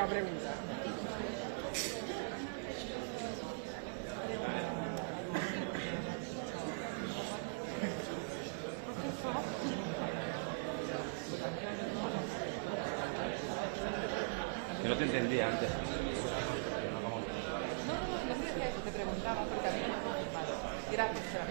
Buena pregunta. Que no te entendía antes. No sé eso, te preguntaba porque a mí no me ha confirmado. Gracias, claro.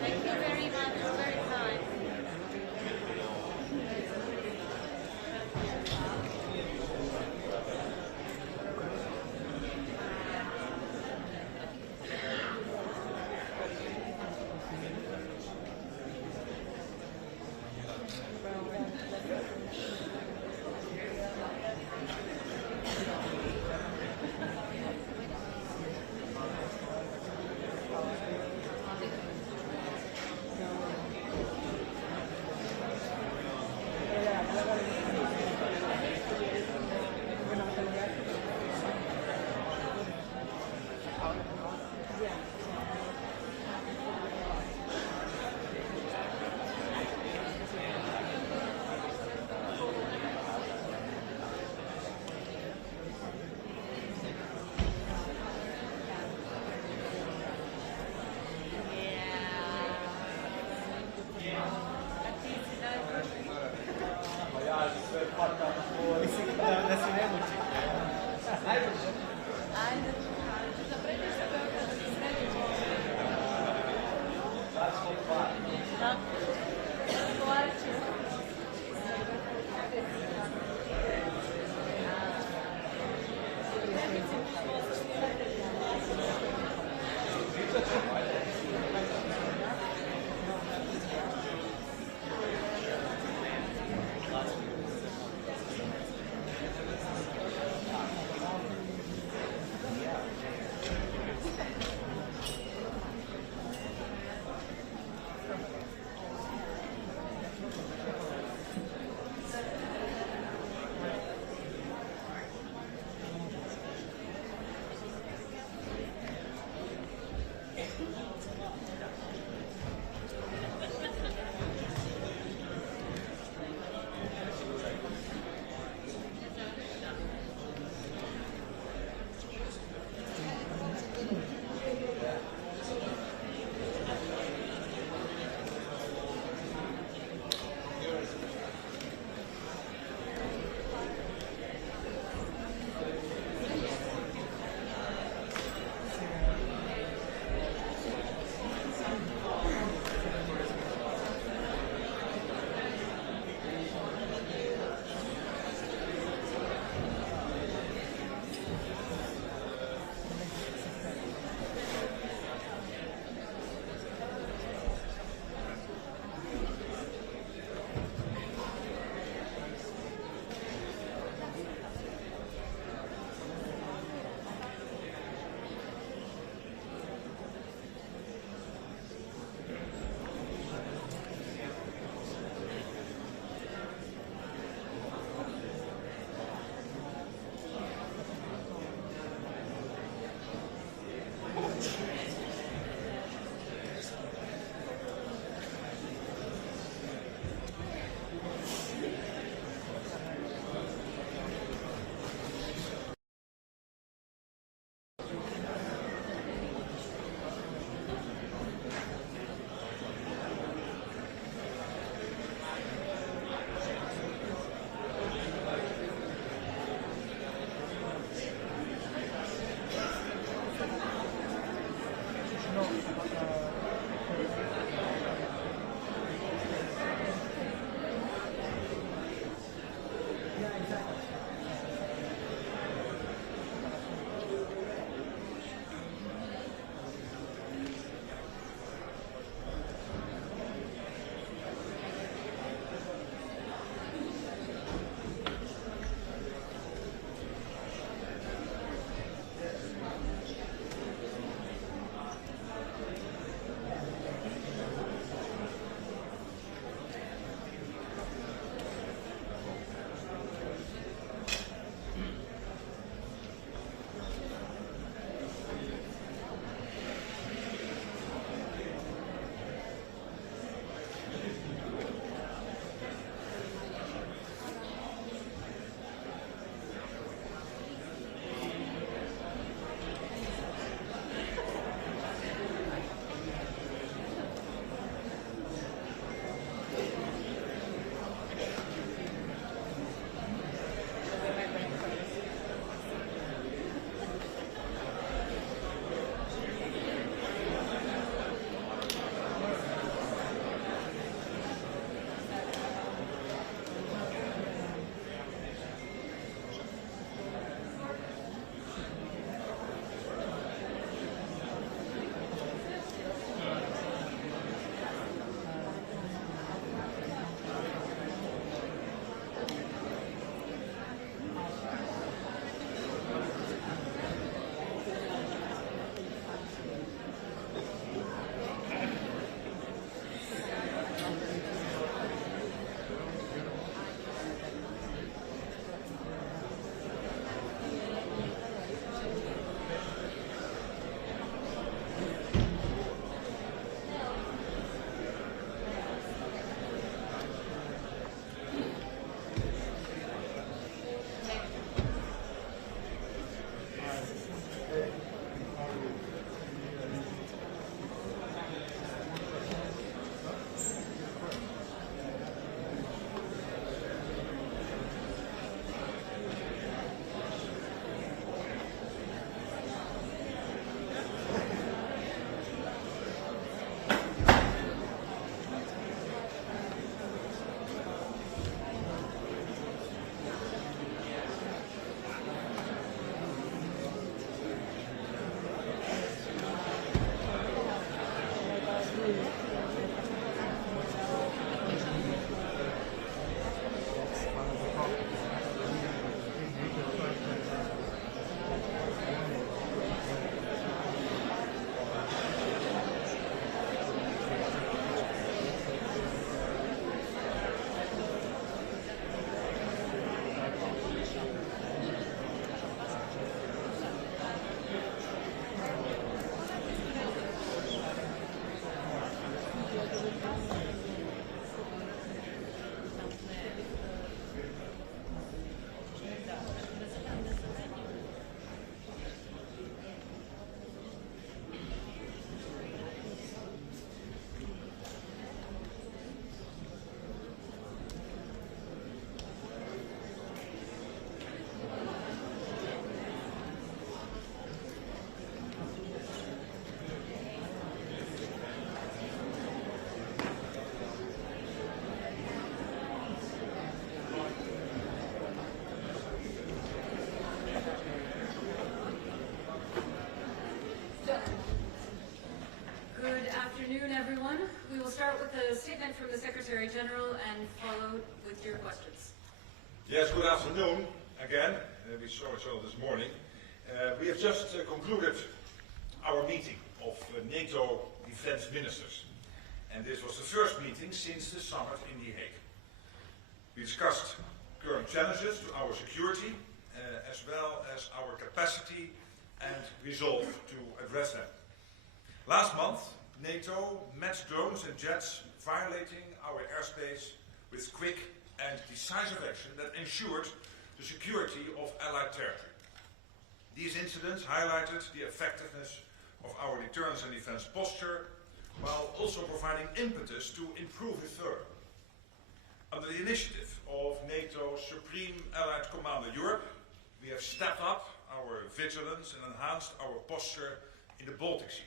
Thank you very much. Secretary General, and followed with your questions. Yes, good afternoon again. We saw each other this morning. We have just concluded our meeting of NATO defense ministers. And this was the first meeting since the summit in The Hague. We discussed current challenges to our security, as well as our capacity and resolve to address them. Last month, NATO met drones and jets violating our airspace with quick and decisive action that ensured the security of Allied territory. These incidents highlighted the effectiveness of our deterrence and defense posture, while also providing impetus to improve it further. Under the initiative of NATO's Supreme Allied Commander Europe, we have stepped up our vigilance and enhanced our posture in the Baltic Sea.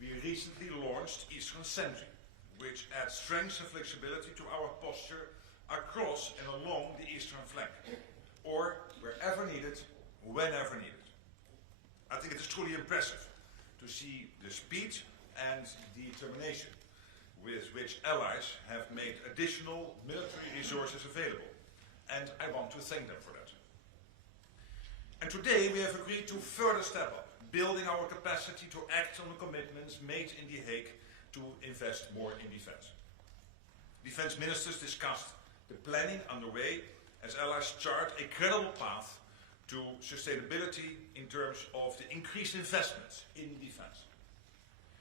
We recently launched Eastern Sentry, which adds strength and flexibility to our posture across and along the eastern flank, or wherever needed, whenever needed. I think it is truly impressive to see the speed and determination with which allies have made additional military resources available, and I want to thank them for that. And today we have agreed to further step up, building our capacity to act on the commitments made in The Hague to invest more in defense. Defense ministers discussed the planning underway as allies chart a credible path to sustainability in terms of the increased investments in defense.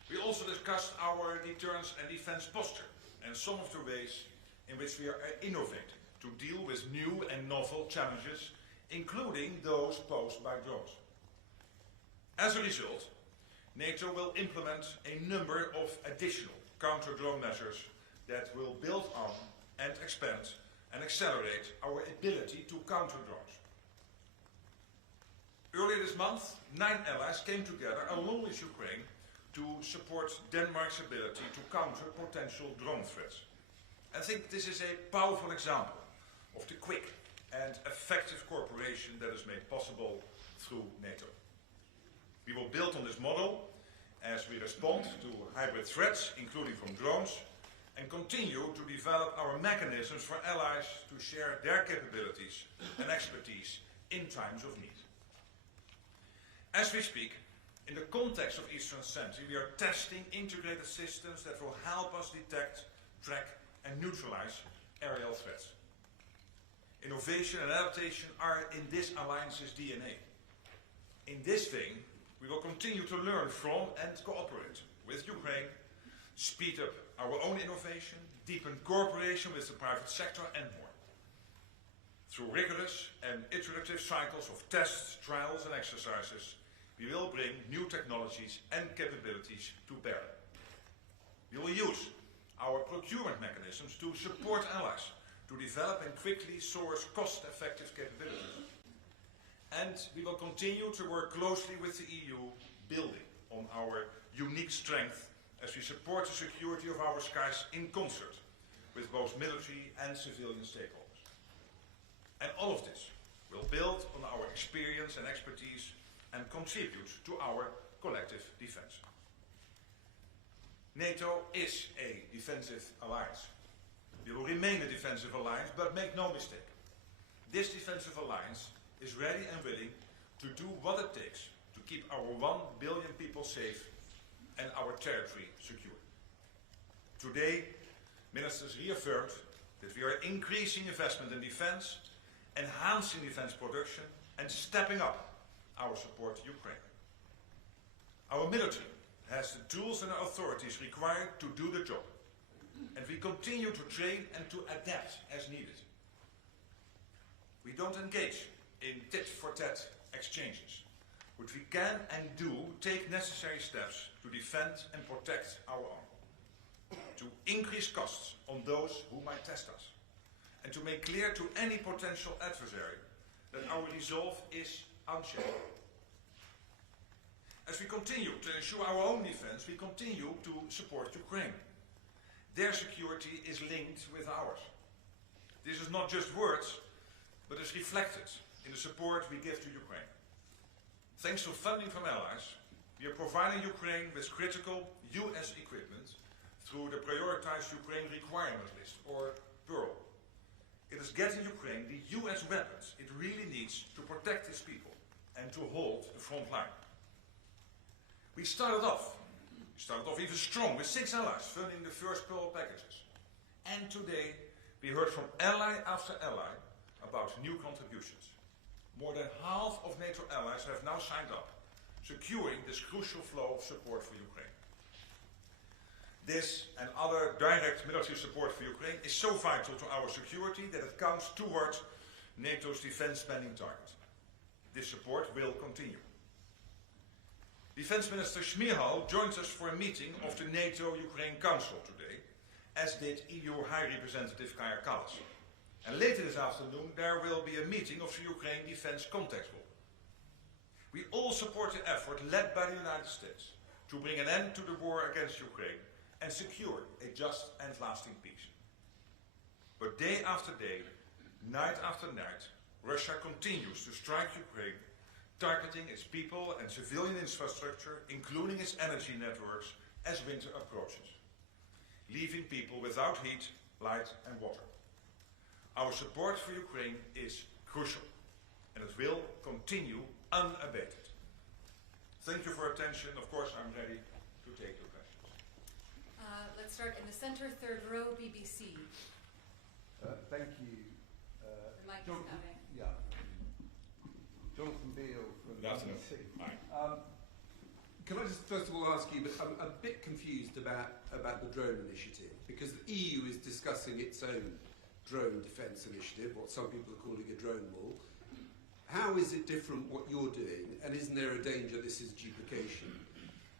We also discussed our deterrence and defense posture and some of the ways in which we are innovating to deal with new and novel challenges, including those posed by drones. As a result, NATO will implement a number of additional counter-drone measures that will build on and expand and accelerate our ability to counter drones. Earlier this month, 9 allies came together along with Ukraine to support Denmark's ability to counter potential drone threats. I think this is a powerful example of the quick and effective cooperation that is made possible through NATO. We will build on this model as we respond to hybrid threats, including from drones, and continue to develop our mechanisms for allies to share their capabilities and expertise in times of need. As we speak, in the context of Eastern Sentry, we are testing integrated systems that will help us detect, track, and neutralize aerial threats. Innovation and adaptation are in this alliance's DNA. In this vein, we will continue to learn from and cooperate with Ukraine, speed up our own innovation, deepen cooperation with the private sector, and more. Through rigorous and iterative cycles of tests, trials, and exercises, we will bring new technologies and capabilities to bear. We will use our procurement mechanisms to support allies to develop and quickly source cost-effective capabilities. And we will continue to work closely with the EU, building on our unique strength as we support the security of our skies in concert with both military and civilian stakeholders. And all of this will build on our experience and expertise and contribute to our collective defense. NATO is a defensive alliance. We will remain a defensive alliance, but make no mistake. This defensive alliance is ready and willing to do what it takes to keep our 1 billion people safe and our territory secure. Today, ministers reaffirmed that we are increasing investment in defense, enhancing defense production, and stepping up our support to Ukraine. Our military has the tools and authorities required to do the job, and we continue to train and to adapt as needed. We don't engage in tit-for-tat exchanges, but we can and do take necessary steps to defend and protect our own, to increase costs on those who might test us, and to make clear to any potential adversary that our resolve is unshakable. As we continue to ensure our own defense, we continue to support Ukraine. Their security is linked with ours. This is not just words, but is reflected in the support we give to Ukraine. Thanks to funding from allies, we are providing Ukraine with critical US equipment through the prioritized Ukraine requirement list, or PEARL. It is getting Ukraine the US weapons it really needs to protect its people and to hold the front line. We started off even strong with 6 allies funding the first PEARL packages. And today we heard from ally after ally about new contributions. More than half of NATO allies have now signed up, securing this crucial flow of support for Ukraine. This and other direct military support for Ukraine is so vital to our security that it counts towards NATO's defense spending target. This support will continue. Defense Minister Schmierhal joins us for a meeting of the NATO-Ukraine Council today, as did EU High Representative Kaja Kallas. And later this afternoon there will be a meeting of the Ukraine Defense Contact Group. We all support the effort led by the United States to bring an end to the war against Ukraine and secure a just and lasting peace. But day after day, night after night, Russia continues to strike Ukraine, targeting its people and civilian infrastructure, including its energy networks, as winter approaches, leaving people without heat, light and water. Our support for Ukraine is crucial, and it will continue unabated. Thank you for your attention. Of course, I'm ready to take your questions. Let's start in the center, third row, BBC. Thank you. The mic is Jonathan, coming. yeah. Jonathan Beale from Good afternoon. BBC. Hi. Can I just first of all ask you, but I'm a bit confused about the drone initiative, because the EU is discussing its own drone defence initiative, what some people are calling a drone wall. How is it different what you're doing, and isn't there a danger this is duplication?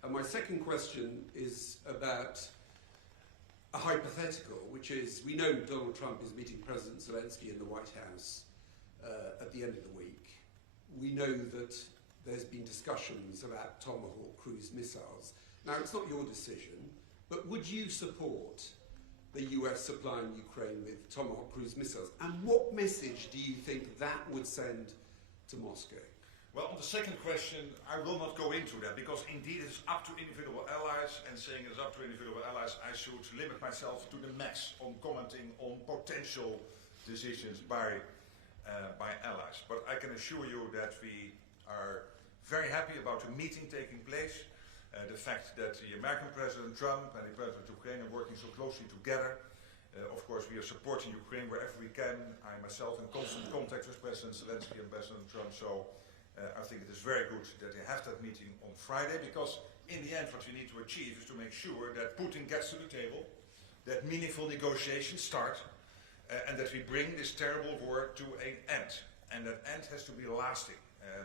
And my second question is about a hypothetical, which is, we know Donald Trump is meeting President Zelensky in the White House at the end of the week. We know that there's been discussions about Tomahawk cruise missiles. Now, it's not your decision, but would you support the US supplying Ukraine with Tomahawk cruise missiles? And what message do you think that would send to Moscow? Well, on the second question, I will not go into that, because indeed it's up to individual allies, and saying it's up to individual allies, I should limit myself to the max on commenting on potential decisions by allies. But I can assure you that we are very happy about the meeting taking place, the fact that the American President Trump and the President of Ukraine are working so closely together. Of course, we are supporting Ukraine wherever we can. I myself in constant contact with President Zelensky and President Trump, so I think it is very good that they have that meeting on Friday, because in the end what we need to achieve is to make sure that Putin gets to the table, that meaningful negotiations start, and that we bring this terrible war to an end. And that end has to be lasting.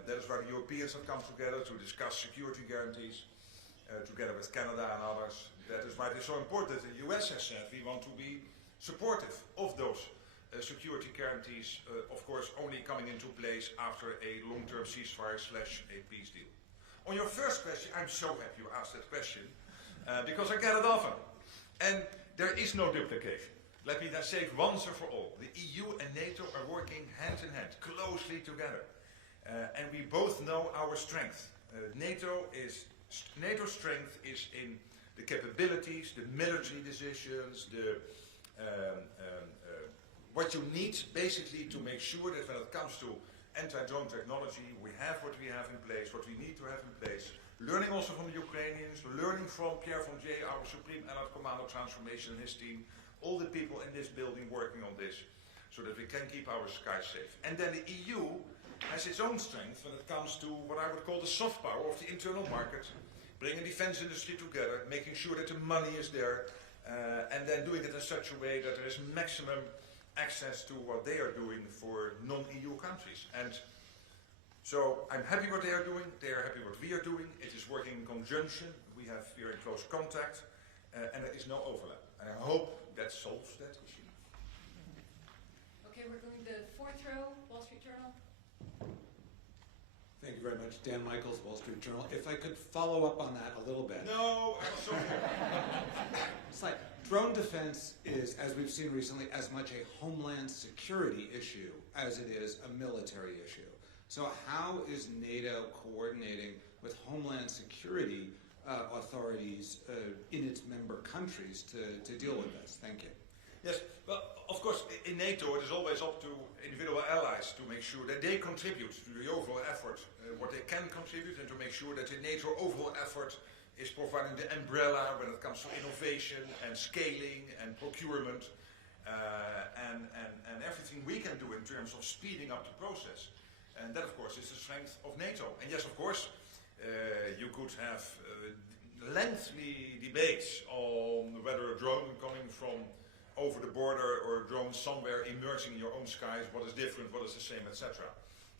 That is why the Europeans have come together to discuss security guarantees, together with Canada and others. That is why it is so important that the US has said we want to be supportive of those security guarantees, of course, only coming into place after a long-term ceasefire / a peace deal. On your first question, I'm so happy you asked that question, because I get it often. And there is no duplication. Let me then say it once and for all. The EU and NATO are working hand in hand, closely together. And we both know our strength. NATO's strength is in the capabilities, the military decisions, what you need basically to make sure that when it comes to anti-drone technology, we have what we have in place, what we need to have in place. Learning also from the Ukrainians, learning from Pierre von Jay, our Supreme Allied Commando Transformation and his team, all the people in this building working on this, so that we can keep our skies safe. And then the EU has its own strength when it comes to what I would call the soft power of the internal market, bringing defense industry together, making sure that the money is there, and then doing it in such a way that there is maximum access to what they are doing for non-EU countries. And so I'm happy what they are doing, they are happy what we are doing, it is working in conjunction, we are in close contact, and there is no overlap. And I hope that solves that issue. Okay, we're going to fourth row, Wall Street Journal. Thank you very much. Dan Michaels, Wall Street Journal. If I could follow up on that a little bit. No, I'm sorry. It's like drone defense is, as we've seen recently, as much a homeland security issue as it is a military issue. So how is NATO coordinating with homeland security authorities in its member countries to deal with this? Thank you. Yes, well, of course, in NATO it is always up to individual allies to make sure that they contribute to the overall effort, what they can contribute, and to make sure that the NATO overall effort is providing the umbrella when it comes to innovation and scaling and procurement and everything we can do in terms of speeding up the process. And that, of course, is the strength of NATO. And yes, of course, you could have lengthy debates on whether a drone coming from over the border or a drone somewhere emerging in your own skies, what is different, what is the same, etc.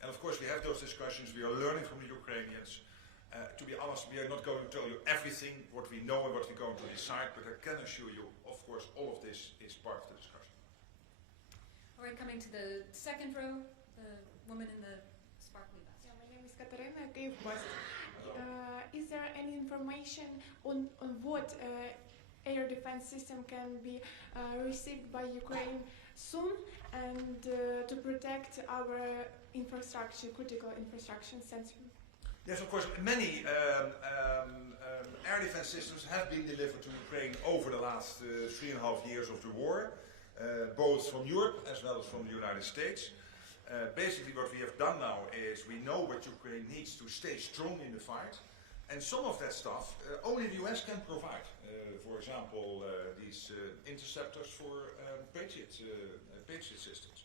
And of course we have those discussions, we are learning from the Ukrainians. To be honest, we are not going to tell you everything, what we know and what we're going to decide, but I can assure you, of course, all of this is part of the discussion. All right, coming to the second row, the woman in the sparkly vest. Yeah, my name is Katarina, Kyiv Post. Is there any information on what air defense system can be received by Ukraine soon and to protect our infrastructure, critical infrastructure center? Yes, of course, many air defense systems have been delivered to Ukraine over the last 3.5 years of the war, both from Europe as well as from the United States. Basically what we have done now is we know what Ukraine needs to stay strong in the fight, and some of that stuff only the US can provide. For example, these interceptors for Patriot systems.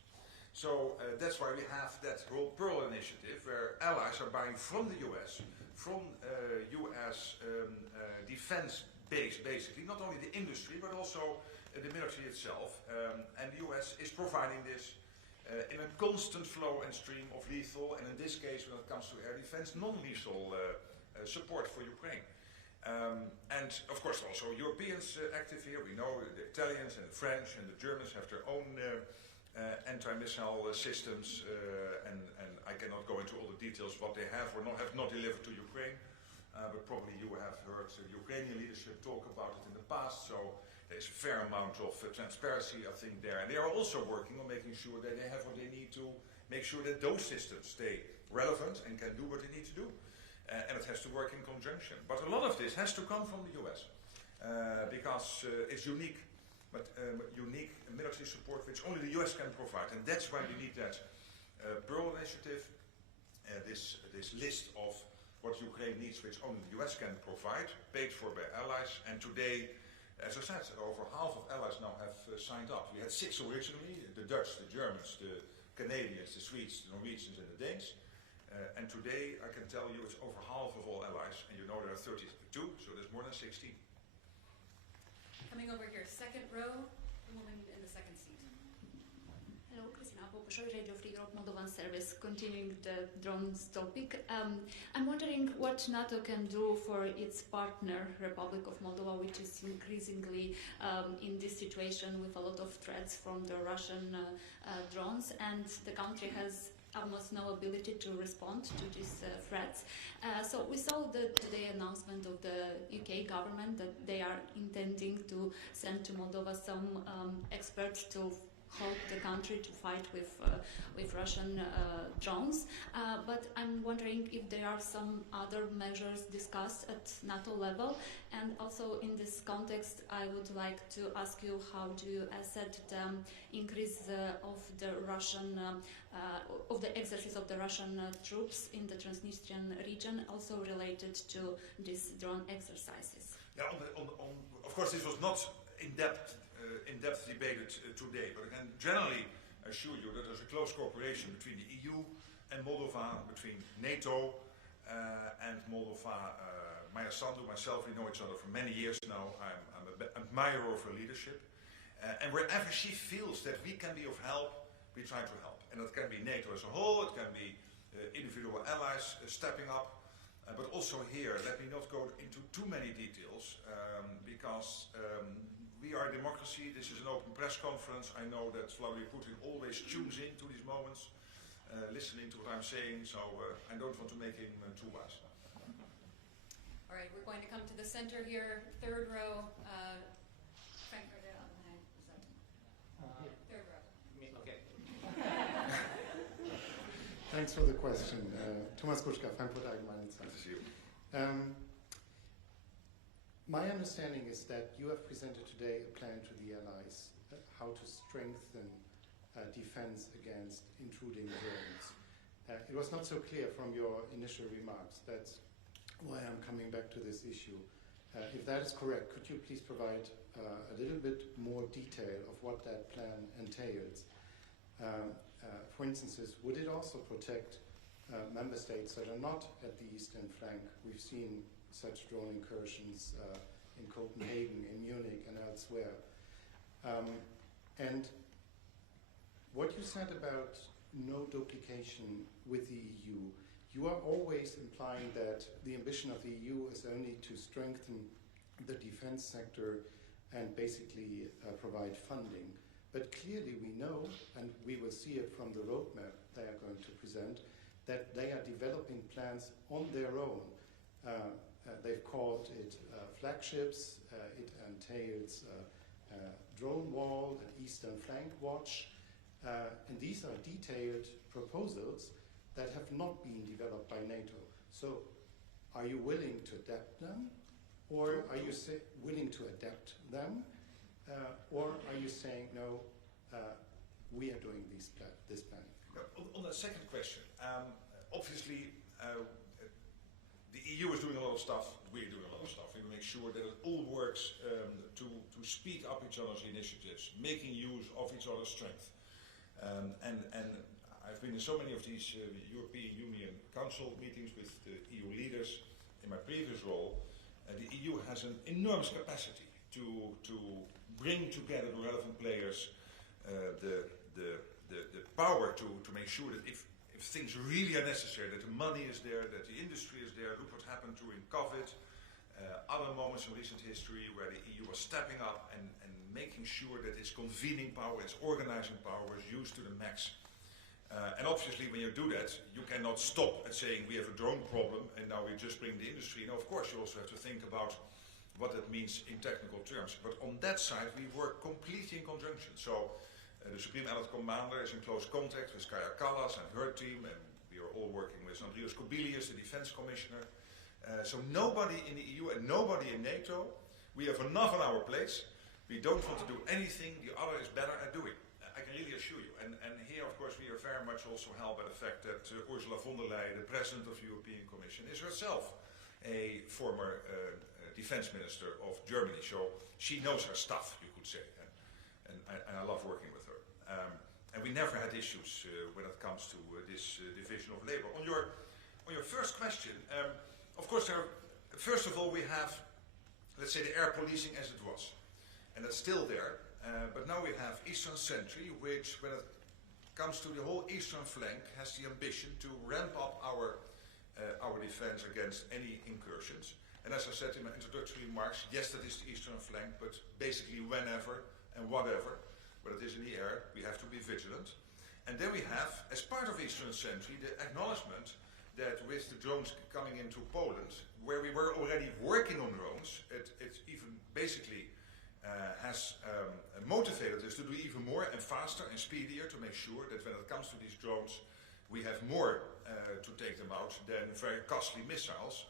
So that's why we have that whole Pearl initiative where allies are buying from the US, from US defense base basically, not only the industry but also the military itself. And the US is providing this in a constant flow and stream of lethal, and in this case when it comes to air defense, non-lethal support for Ukraine. And of course also Europeans active here. We know the Italians and the French and the Germans have their own anti-missile systems, and I cannot go into all the details what they have or have not delivered to Ukraine, but probably you have heard the Ukrainian leadership talk about it in the past, so there's a fair amount of transparency I think there, and they are also working on making sure that they have what they need to make sure that those systems stay relevant and can do what they need to do. And it has to work in conjunction. But a lot of this has to come from the US because it's unique, but unique military support which only the US can provide. And that's why we need that Pearl initiative, this list of what Ukraine needs which only the US can provide, paid for by allies. And today, as I said, over half of allies now have signed up. We had 6 originally, the Dutch, the Germans, the Canadians, the Swedes, the Norwegians and the Danes. And today I can tell you it's over half of all allies, and you know there are 32, so there's more than 16. Coming over here, second row, the woman in the second seat. Hello, Christina Poposhoi, Radio Free Europe Moldovan Service. Continuing the drones topic, I'm wondering what NATO can do for its partner, Republic of Moldova, which is increasingly in this situation with a lot of threats from the Russian drones, and the country has almost no ability to respond to these threats. So we saw today announcement of the UK government that they are intending to send to Moldova some experts to help the country to fight with Russian drones. But I'm wondering if there are some other measures discussed at NATO level. And also in this context, I would like to ask you, how do you assess the increase of the Russian, of the exercise of the Russian troops in the Transnistrian region, also related to these drone exercises? Yeah, of course this was not in-depth debated today, but I can generally assure you that there's a close cooperation between the EU and Moldova, between NATO and Moldova. Maya Sandu, myself, we know each other for many years now. I'm an admirer of her leadership. And wherever she feels that we can be of help, we try to help. And it can be NATO as a whole, it can be individual allies stepping up. But also here, let me not go into too many details, because we are a democracy, this is an open press conference. I know that Vladimir Putin always tunes in to these moments, listening to what I'm saying, so I don't want to make him too wise. All right, we're going to come to the center here, third row. Frank Rutte on the third row. Okay. Thanks for the question. Thomas Kuczka, Frankfurt Allgemeine Zeitung. Good to see you. My understanding is that you have presented today a plan to the allies how to strengthen defense against intruding drones. It was not so clear from your initial remarks. That's why I'm coming back to this issue. If that is correct, could you please provide a little bit more detail of what that plan entails? For instance, would it also protect member states that are not at the eastern flank? We've seen such drone incursions in Copenhagen, in Munich, and elsewhere. And what you said about no duplication with the EU, you are always implying that the ambition of the EU is only to strengthen the defense sector and basically provide funding. But clearly we know, and we will see it from the roadmap they are going to present, that they are developing plans on their own. They've called it flagships. It entails drone wall, an eastern flank watch. And these are detailed proposals that have not been developed by NATO. So are you willing to adapt them? Or are you willing to adapt them? Or are you saying, no, we are doing this plan? On the second question, obviously the EU is doing a lot of stuff, we're doing a lot of stuff. We make sure that it all works to speed up each other's initiatives, making use of each other's strength. And I've been in so many of these European Union Council meetings with the EU leaders. In my previous role, the EU has an enormous capacity to bring together the relevant players, the power to make sure that if things really are necessary, that the money is there, that the industry is there. Look what happened during COVID, other moments in recent history where the EU was stepping up and making sure that its convening power, its organizing power was used to the max. And obviously when you do that, you cannot stop at saying we have a drone problem and now we just bring the industry. Now of course you also have to think about what that means in technical terms. But on that side we work completely in conjunction. So the Supreme Allied Commander is in close contact with Kaja Kallas and her team, and we are all working with Andrius Kubilius, the Defense Commissioner. So nobody in the EU and nobody in NATO, we have enough on our plates. We don't want to do anything the other is better at doing. I can really assure you. And here, of course, we are very much also helped by the fact that Ursula von der Leyen, the President of the European Commission, is herself a former defense minister of Germany. So she knows her stuff, you could say. And I love working with her. And we never had issues when it comes to this division of labor. On your first question, of course, first of all, we have, let's say, the air policing as it was. And that's still there. But now we have Eastern Sentry, which, when it comes to the whole eastern flank, has the ambition to ramp up our defense against any incursions. And as I said in my introductory remarks, yes, that is the eastern flank, but basically whenever and whatever, but it is in the air, we have to be vigilant. And then we have, as part of Eastern Sentry, the acknowledgement that with the drones coming into Poland, where we were already working on drones, it even basically has motivated us to do even more and faster and speedier to make sure that when it comes to these drones, we have more to take them out than very costly missiles,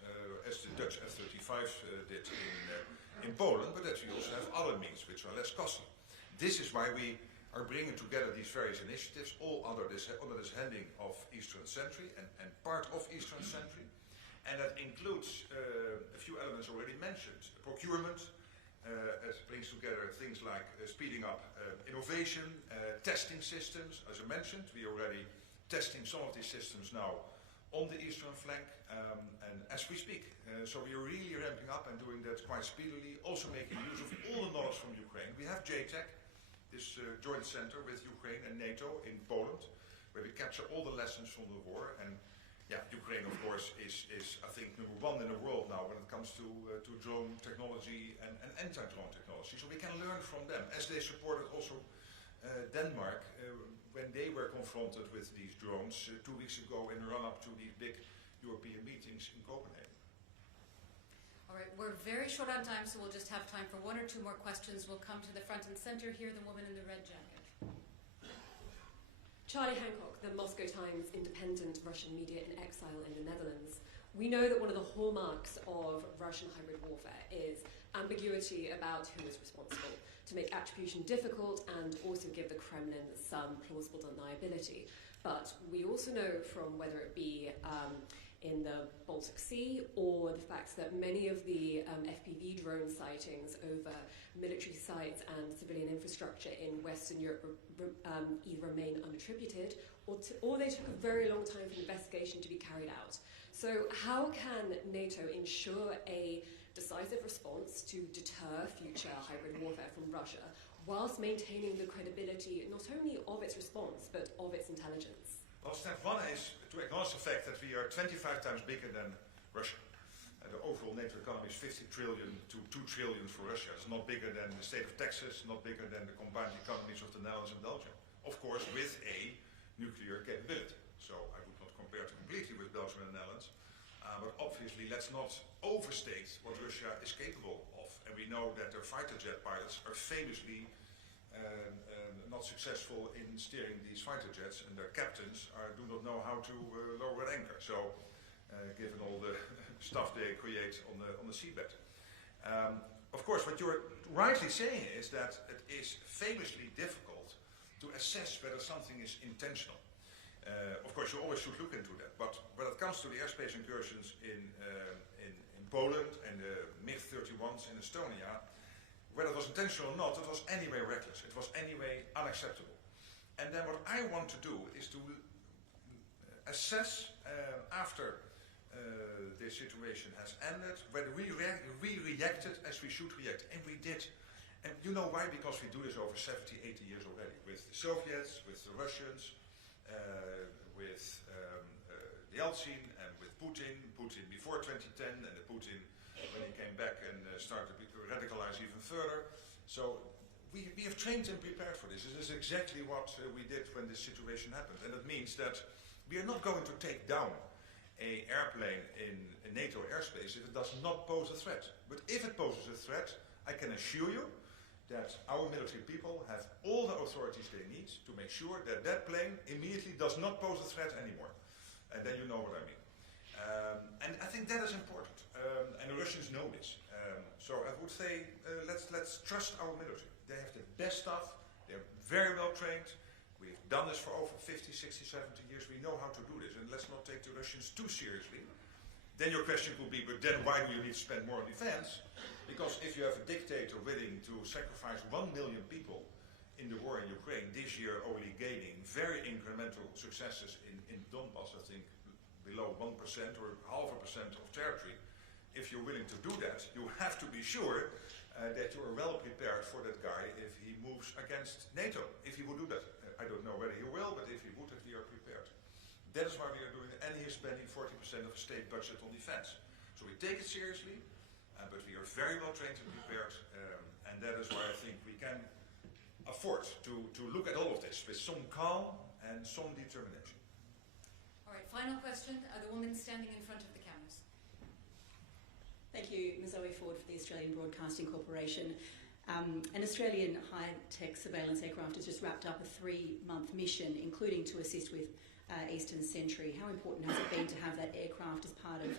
as the Dutch F-35 did in Poland, but that we also have other means which are less costly. This is why we are bringing together these various initiatives, all under this heading of Eastern Sentry and part of Eastern Sentry. And that includes a few elements already mentioned. Procurement, it brings together things like speeding up innovation, testing systems. As I mentioned, we are already testing some of these systems now on the eastern flank and as we speak. So we are really ramping up and doing that quite speedily, also making use of all the knowledge from Ukraine. We have JTEC, this joint center with Ukraine and NATO in Poland, where we capture all the lessons from the war. And yeah, Ukraine, of course, is I think, #1 in the world now when it comes to drone technology and anti-drone technology. So we can learn from them, as they supported also Denmark when they were confronted with these drones 2 weeks ago in the run-up to these big European meetings in Copenhagen. All right, we're very short on time, so we'll just have time for one or two more questions. We'll come to the front and center here, the woman in the red jacket. Charlie Hancock, the Moscow Times independent Russian media in exile in the Netherlands. We know that one of the hallmarks of Russian hybrid warfare is ambiguity about who is responsible, to make attribution difficult and also give the Kremlin some plausible deniability. But we also know from whether it be in the Baltic Sea or the fact that many of the FPV drone sightings over military sites and civilian infrastructure in Western Europe either remain unattributed or they took a very long time for the investigation to be carried out. So how can NATO ensure a decisive response to deter future hybrid warfare from Russia whilst maintaining the credibility not only of its response but of its intelligence? Well, step one is to acknowledge the fact that we are 25 times bigger than Russia. The overall NATO economy is 50 trillion to 2 trillion for Russia. It's not bigger than the state of Texas, not bigger than the combined economies of the Netherlands and Belgium. Of course, with a nuclear capability. So I would not compare it completely with Belgium and the Netherlands. But obviously, let's not overstate what Russia is capable of. And we know that their fighter jet pilots are famously not successful in steering these fighter jets, and their captains do not know how to lower an anchor. So, given all the stuff they create on the seabed. Of course, what you're rightly saying is that it is famously difficult to assess whether something is intentional. Of course, you always should look into that. But when it comes to the airspace incursions in Poland and the MiG-31s in Estonia, whether it was intentional or not, it was anyway reckless. It was anyway unacceptable. And then what I want to do is to assess after the situation has ended whether we reacted as we should react. And we did. And you know why? Because we do this over 70, 80 years already. With the Soviets, with the Russians, with Yeltsin and with Putin before 2010 and the Putin when he came back and started to radicalize even further. So we have trained and prepared for this. This is exactly what we did when this situation happened. And it means that we are not going to take down an airplane in NATO airspace if it does not pose a threat. But if it poses a threat, I can assure you that our military people have all the authorities they need to make sure that that plane immediately does not pose a threat anymore. And then you know what I mean. And I think that is important. And the Russians know this. So I would say let's trust our military. They have the best stuff. They're very well trained. We've done this for over 50, 60, 70 years. We know how to do this. And let's not take the Russians too seriously. Then your question could be, but then why do you need to spend more on defense? Because if you have a dictator willing to sacrifice 1 million people in the war in Ukraine, this year only gaining very incremental successes in Donbass, I think below 1% or 0.5% of territory, if you're willing to do that, you have to be sure that you are well prepared for that guy if he moves against NATO, if he would do that. I don't know whether he will, but if he would, we are prepared. That is why we are doing it, and he is spending 40% of the state budget on defense. So we take it seriously, but we are very well trained and prepared, and that is why I think we can afford to look at all of this with some calm and some determination. All right, final question. The woman standing in front of the cameras. Thank you, Ms. Zoe Ford for the Australian Broadcasting Corporation. An Australian high-tech surveillance aircraft has just wrapped up a 3-month mission, including to assist with Eastern Sentry. How important has it been to have that aircraft as part of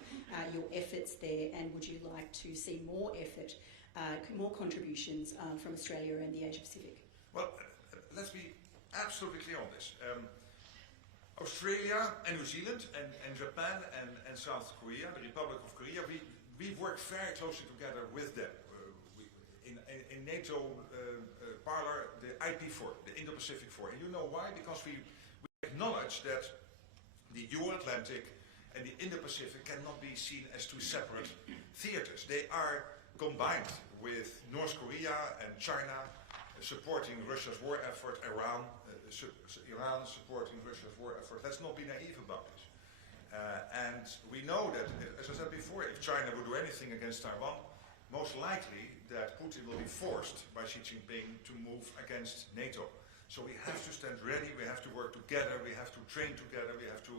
your efforts there, and would you like to see more effort, more contributions from Australia and the Asia-Pacific? Well, let's be absolutely clear on this. Australia and New Zealand and Japan and South Korea, the Republic of Korea, we work very closely together with them. In NATO parlor, the IP4, the Indo-Pacific 4. And you know why? Because we acknowledge that the Euro-Atlantic and the Indo-Pacific cannot be seen as two separate theaters. They are combined with North Korea and China supporting Russia's war effort, Iran supporting Russia's war effort. Let's not be naive about this. And we know that, as I said before, if China would do anything against Taiwan, most likely that Putin will be forced by Xi Jinping to move against NATO. So we have to stand ready, we have to work together, we have to train together, we have to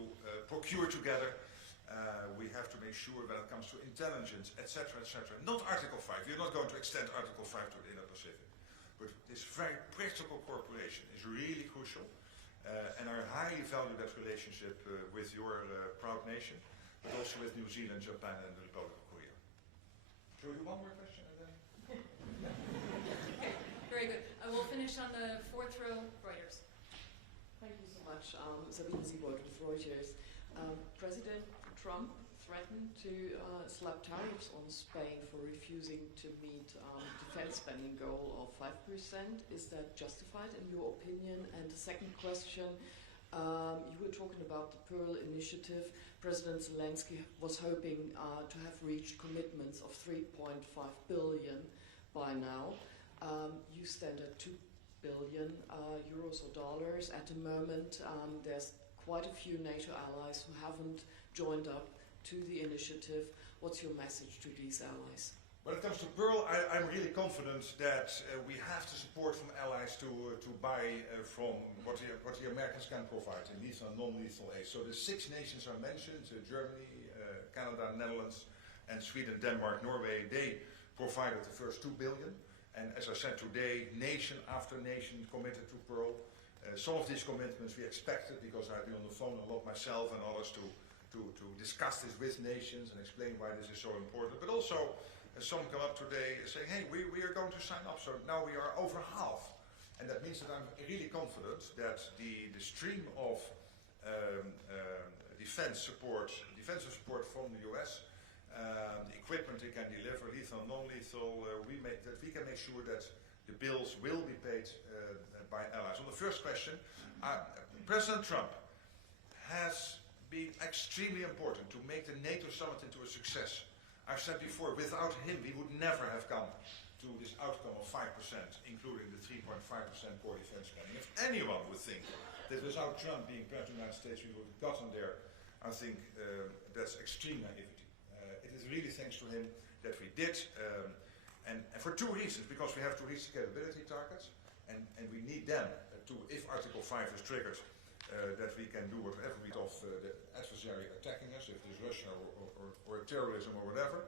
procure together, we have to make sure when it comes to intelligence, etc., etc. Not Article 5, we're not going to extend Article 5 to the Indo-Pacific. But this very practical cooperation is really crucial, and I highly value that relationship with your proud nation. but also with New Zealand, Japan, and the Republic of Korea. Shall we do one more question and then? Okay, very good. I will finish on the fourth row, Reuters. Thank you so much. Sabine Siebold with Reuters. President Trump threatened to slap tariffs on Spain for refusing to meet defense spending goal of 5%. Is that justified in your opinion? And the second question, you were talking about the Pearl Initiative. President Zelensky was hoping to have reached commitments of 3.5 billion by now. You stand at 2 billion euros or dollars. At the moment, there's quite a few NATO allies who haven't joined up to the initiative. What's your message to these allies? When it comes to Pearl, I'm really confident that we have the support from allies to buy from what the Americans can provide in lethal and non-lethal aid. So the 6 nations are mentioned, Germany, Canada, Netherlands, and Sweden, Denmark, Norway, they provided the first 2 billion. And as I said today, nation after nation committed to Pearl. Some of these commitments we expected because I've been on the phone a lot myself and others to discuss this with nations and explain why this is so important. But also, some come up today saying, hey, we are going to sign up. So now we are over half. And that means that I'm really confident that the stream of defensive support from the US, the equipment they can deliver, lethal and non-lethal, we can make sure that the bills will be paid by allies. On the first question, President Trump has been extremely important to make the NATO summit into a success. I've said before, without him we would never have come to this outcome of 5%, including the 3.5% core defense spending. If anyone would think that without Trump being President of the United States we would have gotten there, I think that's extreme naivety. It is really thanks to him that we did, and for 2 reasons. Because we have to reach the capability targets, and we need them to, if Article 5 is triggered, that we can do whatever we of the adversary attacking us, if it is Russia or terrorism or whatever.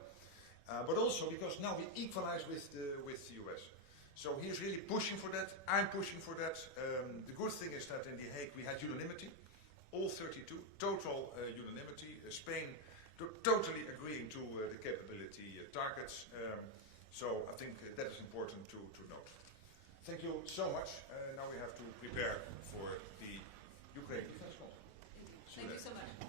But also because now we equalize with the US. So he's really pushing for that. I'm pushing for that. The good thing is that in The Hague we had unanimity, all 32, total unanimity. Spain totally agreeing to the capability targets. So I think that is important to note. Thank you so much. Now we have to prepare for the Ukraine Defense Conference. Thank you so much.